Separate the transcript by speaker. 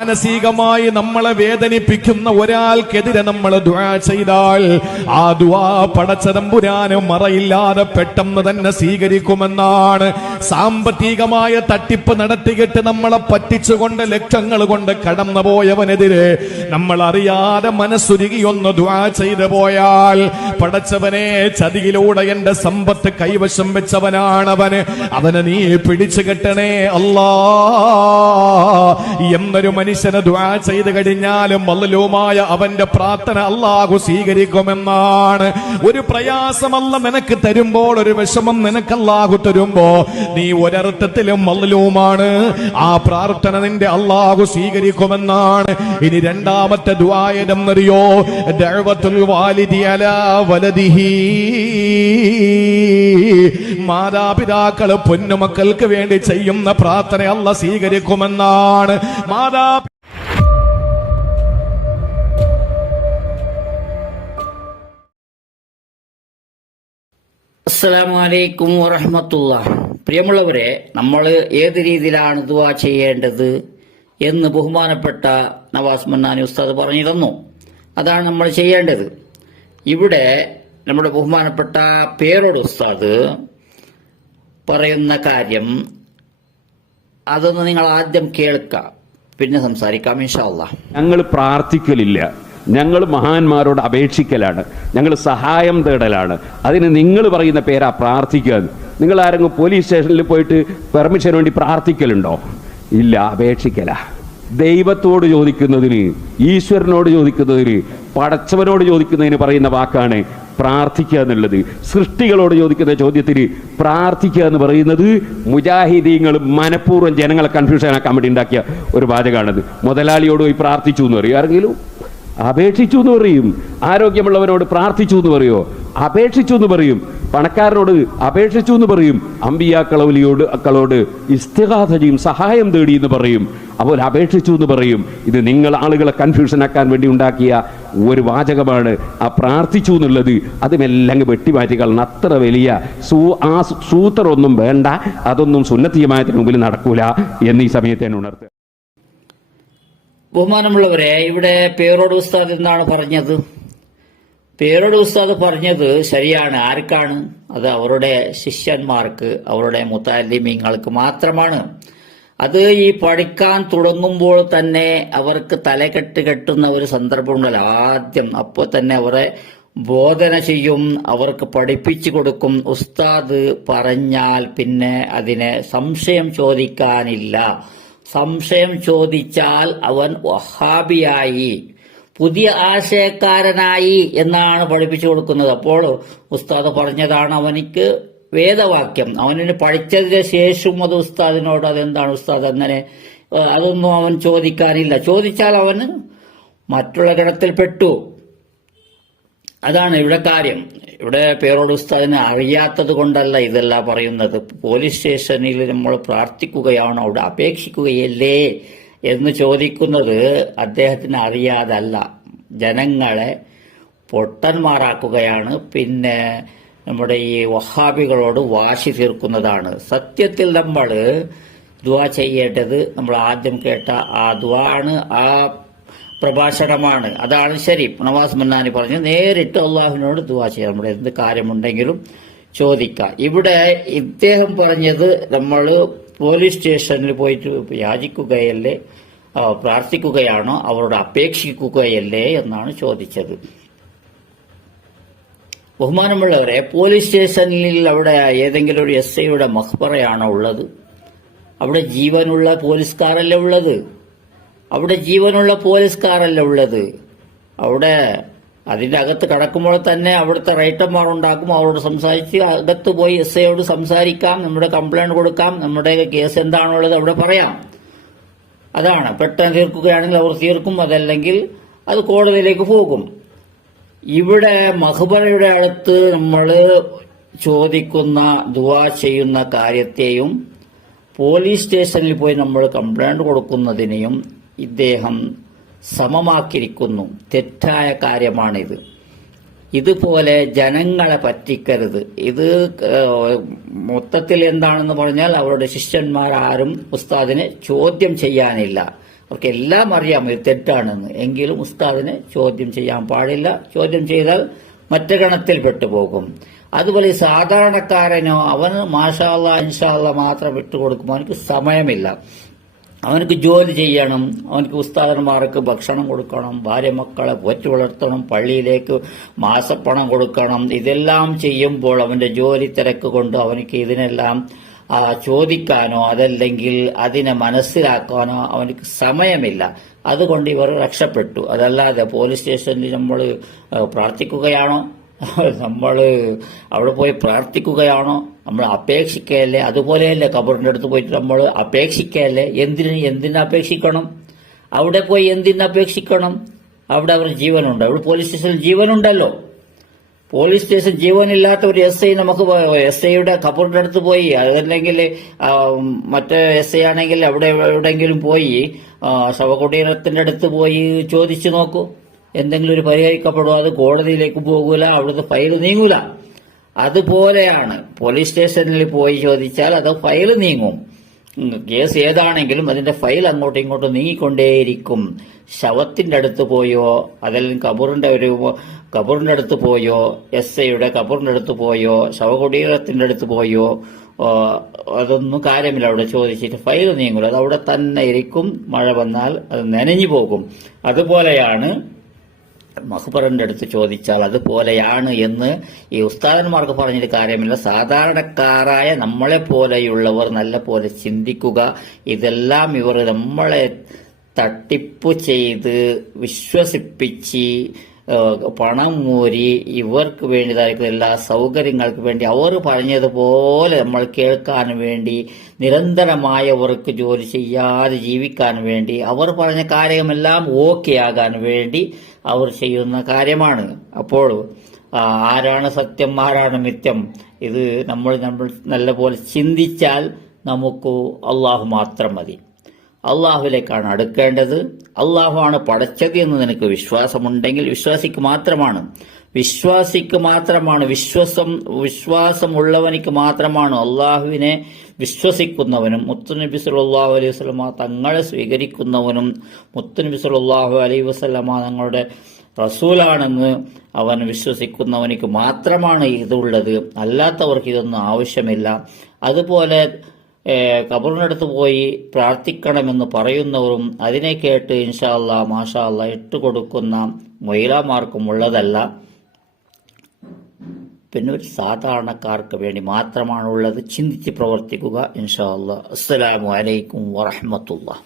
Speaker 1: മാനസികമായി നമ്മളെ വേദനിപ്പിക്കുന്ന ഒരാൾക്കെതിരെ നമ്മൾ ദുആ ചെയ്താൽ ആ ദുആ പടച്ചതമ്പുരാനും മറയില്ലാതെ പെട്ടെന്ന് തന്നെ സ്വീകരിക്കുമെന്നാണ് സാമ്പത്തികമായ തട്ടിപ്പ് നടത്തിയിട്ട് നമ്മളെ പറ്റിച്ചുകൊണ്ട് ലക്ഷങ്ങൾ കൊണ്ട് കടന്നു പോയവനെതിരെ നമ്മൾ അറിയാതെ മനസ്സുരുകി ഒന്ന് ദുആ ചെയ്തു പോയാൽ പടച്ചവനെ ചതിയിലൂടെ എന്റെ സമ്പത്ത് കൈവശം വെച്ചവനാണവന്. അവനെ നീ പിടിച്ചു കെട്ടണേ അല്ലാ. എന്നൊരു മനുഷ്യന് ദ്വാ ചെയ്ത് കഴിഞ്ഞാലും വല്ലലുമായ അവന്റെ പ്രാർത്ഥന അള്ളാഹു സ്വീകരിക്കുമെന്നാണ്. ഒരു പ്രയാസമല്ല നിനക്ക് തരുമ്പോൾ ഒരു വിഷമം നിനക്ക് അല്ലാഹു തരുമ്പോ. നീ ഒരർത്ഥത്തിലും മല്ലലുമാണ് ആ പ്രാർത്ഥന നിന്റെ അള്ളാഹു സ്വീകരിക്കുമെന്നാണ്. ഇനി രണ്ടാമത്തെ ദ്വായതെന്നറിയോ ദഅവത്തുൽ വാലിദി അല മാതാപിതാക്കൾ പൊന്നുമക്കൾക്ക് വേണ്ടി ചെയ്യുന്ന പ്രാർത്ഥന അല്ല സ്വീകരിക്കുമെന്നാണ്. മാതാ
Speaker 2: അസ്സലാമു അലൈക്കും വറഹമത്തുള്ള. പ്രിയമുള്ളവരെ നമ്മൾ ഏത് രീതിയിലാണ് ദുവാ ചെയ്യേണ്ടത് എന്ന് ബഹുമാനപ്പെട്ട നവാസ് മന്നാനി ഉസ്താദ് പറഞ്ഞു തന്നു. അതാണ് നമ്മൾ ചെയ്യേണ്ടത്. ഇവിടെ നമ്മുടെ ബഹുമാനപ്പെട്ട പേരോട് ഉസ്താദ് പറയുന്ന കാര്യം അതൊന്ന് നിങ്ങൾ ആദ്യം കേൾക്കാം. പിന്നെ സംസാരിക്കാം ഇൻഷാല്ല
Speaker 3: ഞങ്ങൾ പ്രാർത്ഥിക്കലില്ല. ഞങ്ങൾ മഹാന്മാരോട് അപേക്ഷിക്കലാണ്. ഞങ്ങൾ സഹായം തേടലാണ്. അതിന് നിങ്ങൾ പറയുന്ന പേരാ പ്രാർത്ഥിക്കുക. നിങ്ങൾ ആരെങ്കിലും പോലീസ് സ്റ്റേഷനിൽ പോയിട്ട് പെർമിഷന് വേണ്ടി പ്രാർത്ഥിക്കലുണ്ടോ? ഇല്ല അപേക്ഷിക്കല. ദൈവത്തോട് ചോദിക്കുന്നതിന് ഈശ്വരനോട് ചോദിക്കുന്നതിന് പടച്ചവനോട് ചോദിക്കുന്നതിന് പറയുന്ന വാക്കാണ് പ്രാർത്ഥിക്കുക എന്നുള്ളത്. സൃഷ്ടികളോട് ചോദിക്കുന്ന ചോദ്യത്തിന് പ്രാർത്ഥിക്കുക എന്ന് പറയുന്നത് മുജാഹിദീങ്ങൾ മനഃപൂർവം ജനങ്ങളെ കൺഫ്യൂഷൻ ആക്കാൻ വേണ്ടി ഉണ്ടാക്കിയ ഒരു വാചകമാണത്. മുതലാളിയോട് പോയി പ്രാർത്ഥിച്ചു എന്ന് പറയും. ആരെങ്കിലും അപേക്ഷിച്ചു എന്ന് പറയും. ആരോഗ്യമുള്ളവരോട് പ്രാർത്ഥിച്ചു എന്ന് പറയോ? അപേക്ഷിച്ചു എന്ന് പറയും. പണക്കാരനോട് അപേക്ഷിച്ചു എന്ന് പറയും. അമ്പിയാക്കളവലിയോട് അക്കളോട് ഇസ്തിഹാസ ചെയ്യും സഹായം തേടി എന്ന് പറയും. അപ്പോൾ അപേക്ഷിച്ചു എന്ന് പറയും. ഇത് നിങ്ങൾ ആളുകളെ കൺഫ്യൂഷൻ ആക്കാൻ വേണ്ടി ഉണ്ടാക്കിയ ഒരു വാചകമാണ്. ആ പ്രാർത്ഥിച്ചു എന്നുള്ളത് അതുമെല്ലാം വെട്ടിമാറ്റി കളഞ്ഞ അത്ര വലിയ സൂ ആ സൂത്രമൊന്നും വേണ്ട. അതൊന്നും സുന്നത്തീയമായതിന് മുമ്പിൽ നടക്കൂല. എന്നീ സമയത്ത് തന്നെ ഉണർത്തുക.
Speaker 2: ബഹുമാനമുള്ളവരെ ഇവിടെ പേരോട് ഉസ്താദ് എന്താണ് പറഞ്ഞത്? പേരോട് ഉസ്താദ് പറഞ്ഞത് ശരിയാണ് ആർക്കാണ്? അത് അവരുടെ ശിഷ്യന്മാർക്ക് അവരുടെ മുത്താലിമീങ്ങൾക്ക് മാത്രമാണ്. അത് ഈ പഠിക്കാൻ തുടങ്ങുമ്പോൾ തന്നെ അവർക്ക് തലകെട്ട് കെട്ടുന്ന ഒരു സന്ദർഭമുണ്ടല്ലോ. ആദ്യം അപ്പോൾ തന്നെ അവരെ ബോധന ചെയ്യും അവർക്ക് പഠിപ്പിച്ചു കൊടുക്കും. ഉസ്താദ് പറഞ്ഞാൽ പിന്നെ അതിനെ സംശയം ചോദിക്കാനില്ല. സംശയം ചോദിച്ചാൽ അവൻ വഹാബിയായി. പുതിയ ആശയക്കാരനായി എന്നാണ് പഠിപ്പിച്ചു കൊടുക്കുന്നത്. അപ്പോൾ ഉസ്താദ് പറഞ്ഞതാണ് അവനിക്ക് വേദവാക്യം. അവനിന് പഠിച്ചതിന് ശേഷം അത് ഉസ്താദിനോട് അതെന്താണ് ഉസ്താദ് അങ്ങനെ അതൊന്നും അവൻ ചോദിക്കാനില്ല. ചോദിച്ചാൽ അവന് മറ്റുള്ള ഗണത്തിൽ പെട്ടു. അതാണ് ഇവിടെ കാര്യം. ഇവിടെ പേരോട് ഉസ്താദിനെ അറിയാത്തത് കൊണ്ടല്ല ഇതെല്ലാം പറയുന്നത്. പോലീസ് സ്റ്റേഷനിൽ നമ്മൾ പ്രാർത്ഥിക്കുകയാണോ? അവിടെ അപേക്ഷിക്കുകയല്ലേ എന്ന് ചോദിക്കുന്നത് അദ്ദേഹത്തിന് അറിയാതല്ല. ജനങ്ങളെ പൊട്ടന്മാരാക്കുകയാണ്. പിന്നെ നമ്മുടെ ഈ വഹാബികളോട് വാശി തീർക്കുന്നതാണ്. സത്യത്തിൽ നമ്മൾ ദ്വാ ചെയ്യേണ്ടത് നമ്മൾ ആദ്യം കേട്ട ആ ദുവാണ്. ആ പ്രഭാഷണമാണ് അതാണ് ശരി. നവാസ് മന്നാനി പറഞ്ഞു നേരിട്ട് അള്ളാഹുവിനോട് ദുവാ ചെയ്യാം. നമ്മുടെ എന്ത് കാര്യമുണ്ടെങ്കിലും ചോദിക്കാം. ഇവിടെ ഇദ്ദേഹം പറഞ്ഞത് നമ്മൾ പോലീസ് സ്റ്റേഷനിൽ പോയിട്ട് യാചിക്കുകയല്ലേ പ്രാർത്ഥിക്കുകയാണോ അവരോട് അപേക്ഷിക്കുകയല്ലേ എന്നാണ് ചോദിച്ചത്. ബഹുമാനമുള്ളവരെ പോലീസ് സ്റ്റേഷനിൽ അവിടെ ഏതെങ്കിലും ഒരു എസ് ഐയുടെ മഹ്ബറയാണോ ഉള്ളത്? അവിടെ ജീവനുള്ള പോലീസുകാരല്ലേ ഉള്ളത്? അവിടെ ജീവനുള്ള പോലീസ് കാറല്ല ഉള്ളത്. അവിടെ അതിന്റെ അകത്ത് കടക്കുമ്പോൾ തന്നെ അവിടുത്തെ റൈറ്റർമാർ ഉണ്ടാക്കും. അവരോട് സംസാരിച്ച് അകത്ത് പോയി എസ് ഐയോട് സംസാരിക്കാം. നമ്മുടെ കംപ്ലൈന്റ് കൊടുക്കാം. നമ്മുടെ കേസ് എന്താണുള്ളത് അവിടെ പറയാം. അതാണ്. പെട്ടെന്ന് തീർക്കുകയാണെങ്കിൽ അവർ തീർക്കും. അതല്ലെങ്കിൽ അത് കോടതിയിലേക്ക് പോകും. ഇവിടെ മഹബറയുടെ അടുത്ത് നമ്മൾ ചോദിക്കുന്ന ദുവാ ചെയ്യുന്ന കാര്യത്തെയും പോലീസ് സ്റ്റേഷനിൽ പോയി നമ്മൾ കംപ്ലൈന്റ് കൊടുക്കുന്നതിനെയും ഇദ്ദേഹം സമമാക്കിയിരിക്കുന്നു. തെറ്റായ കാര്യമാണിത്. ഇതുപോലെ ജനങ്ങളെ പറ്റിക്കരുത്. ഇത് മൊത്തത്തിൽ എന്താണെന്ന് പറഞ്ഞാൽ അവരുടെ ശിഷ്യന്മാരാരും ഉസ്താദിനെ ചോദ്യം ചെയ്യാനില്ല. അവർക്ക് എല്ലാം അറിയാം ഇത് തെറ്റാണെന്ന്. എങ്കിലും ഉസ്താദിനെ ചോദ്യം ചെയ്യാൻ പാടില്ല. ചോദ്യം ചെയ്താൽ മറ്റു ഗണത്തിൽ പെട്ടുപോകും. അതുപോലെ സാധാരണക്കാരനോ അവന് മാഷാല്ല ഇൻഷാല്ല മാത്രം വിട്ടുകൊടുക്കുമ്പോൾ അവനക്ക് സമയമില്ല. അവനക്ക് ജോലി ചെയ്യണം അവനക്ക് ഉസ്താദന്മാർക്ക് ഭക്ഷണം കൊടുക്കണം ഭാര്യ മക്കളെ പോറ്റി വളർത്തണം പള്ളിയിലേക്ക് മാസപ്പണം കൊടുക്കണം. ഇതെല്ലാം ചെയ്യുമ്പോൾ അവന്റെ ജോലി തിരക്ക് കൊണ്ട് അവനക്ക് ഇതിനെല്ലാം ചോദിക്കാനോ അതല്ലെങ്കിൽ അതിനെ മനസ്സിലാക്കാനോ അവനക്ക് സമയമില്ല. അതുകൊണ്ട് ഇവർ രക്ഷപ്പെട്ടു. അതല്ലാതെ പോലീസ് സ്റ്റേഷനിൽ നമ്മൾ പ്രാർത്ഥിക്കുകയാണോ? നമ്മൾ അവിടെ പോയി പ്രാർത്ഥിക്കുകയാണോ? നമ്മൾ അപേക്ഷിക്കുകയല്ലേ അതുപോലെയല്ലേ കബറിന്റെ അടുത്ത് പോയിട്ട് നമ്മൾ അപേക്ഷിക്കുകയല്ലേ എന്തിന് എന്തിന് അപേക്ഷിക്കണം? അവിടെ പോയി എന്തിന് അപേക്ഷിക്കണം? അവിടെ അവർ ജീവനുണ്ട്. അവിടെ പോലീസ് സ്റ്റേഷനിൽ ജീവനുണ്ടല്ലോ. പോലീസ് സ്റ്റേഷൻ ജീവനില്ലാത്ത ഒരു എസ് ഐ നമുക്ക് എസ് ഐയുടെ കബറിന്റെ അടുത്ത് പോയി. അതല്ലെങ്കിൽ മറ്റേ എസ് ഐ ആണെങ്കിൽ അവിടെ എവിടെയെങ്കിലും പോയി ശവകുടീരത്തിന്റെ അടുത്ത് പോയി ചോദിച്ചു നോക്കൂ. എന്തെങ്കിലും ഒരു പരിഹരിക്കപ്പെടുമോ? അത് കോടതിയിലേക്ക് പോകൂല അവിടുത്തെ ഫയൽ നീങ്ങൂല. അതുപോലെയാണ് പോലീസ് സ്റ്റേഷനിൽ പോയി ചോദിച്ചാൽ അത് ഫയൽ നീങ്ങും. കേസ് ഏതാണെങ്കിലും അതിന്റെ ഫയൽ അങ്ങോട്ടും ഇങ്ങോട്ടും നീങ്ങിക്കൊണ്ടേയിരിക്കും. ശവത്തിന്റെ അടുത്ത് പോയോ അതല്ലെങ്കിൽ കബറിന്റെ ഒരു കബറിന്റെ അടുത്ത് പോയോ എസ് ഐയുടെ കബറിന്റെ അടുത്ത് പോയോ ശവകുടീരത്തിന്റെ അടുത്ത് പോയോ അതൊന്നും കാര്യമില്ല അവിടെ ചോദിച്ചിട്ട് ഫയൽ നീങ്ങൂല. അത് അവിടെ തന്നെ ഇരിക്കും മഴ വന്നാൽ അത് നനഞ്ഞു പോകും. അതുപോലെയാണ് മഹ്ബറിന്റെ അടുത്ത് ചോദിച്ചാൽ അതുപോലെയാണ് എന്ന് ഈ ഉസ്താദന്മാർക്ക് പറഞ്ഞിട്ട് കാര്യമില്ല. സാധാരണക്കാരായ നമ്മളെ പോലെയുള്ളവർ നല്ല പോലെ ചിന്തിക്കുക. ഇതെല്ലാം ഇവർ നമ്മളെ തട്ടിപ്പ് ചെയ്ത് വിശ്വസിപ്പിച്ച് പണം മൂരി ഇവർക്ക് വേണ്ടിയതായിരിക്കും എല്ലാ സൗകര്യങ്ങൾക്ക് വേണ്ടി അവർ പറഞ്ഞതുപോലെ നമ്മൾ കേൾക്കാൻ വേണ്ടി നിരന്തരമായി അവർക്ക് ജോലി ചെയ്യാതെ ജീവിക്കാൻ വേണ്ടി അവർ പറഞ്ഞ കാര്യമെല്ലാം ഓക്കെ ആകാൻ വേണ്ടി അവർ ചെയ്യുന്ന കാര്യമാണ്. അപ്പോൾ ആരാണ് സത്യം ആരാണ് മിത്യം ഇത് നമ്മൾ നമ്മൾ നല്ലപോലെ ചിന്തിച്ചാൽ നമുക്ക് അള്ളാഹു മാത്രം മതി. അള്ളാഹുവിലേക്കാണ് അടുക്കേണ്ടത്. അള്ളാഹുവാണ് പടച്ചത് എന്ന് നിനക്ക് വിശ്വാസമുണ്ടെങ്കിൽ വിശ്വാസിക്ക് മാത്രമാണ്. വിശ്വാസിക്ക് മാത്രമാണ്. വിശ്വാസം വിശ്വാസമുള്ളവനിക്ക് മാത്രമാണ് അള്ളാഹുവിനെ വിശ്വസിക്കുന്നവനും മുത്തുനബി സുല്ലാഹു അലൈഹി വസ്ലമ തങ്ങളെ സ്വീകരിക്കുന്നവനും മുത്തുനബി സുല്ലാഹു അലൈഹി വസ്ലമ തങ്ങളുടെ റസൂലാണെന്ന് അവൻ വിശ്വസിക്കുന്നവനിക്ക് മാത്രമാണ് ഇതുള്ളത് അല്ലാത്തവർക്ക് ഇതൊന്നും ആവശ്യമില്ല. അതുപോലെ കബറിനടുത്ത് പോയി പ്രാർത്ഥിക്കണമെന്ന് പറയുന്നവരും അതിനെ കേട്ട് ഇൻഷാല്ല മാഷാല്ല ഇട്ട് കൊടുക്കുന്ന മൊയിലാമാർക്കും ഉള്ളതല്ല. പിന്നെ ഒരു സാധാരണക്കാർക്ക് വേണ്ടി മാത്രമാണുള്ളത്. ചിന്തിച്ച് പ്രവർത്തിക്കുക ഇൻഷാല്ല അസ്സലാമലൈക്കും വറഹ്മത്തുള്ളാഹി.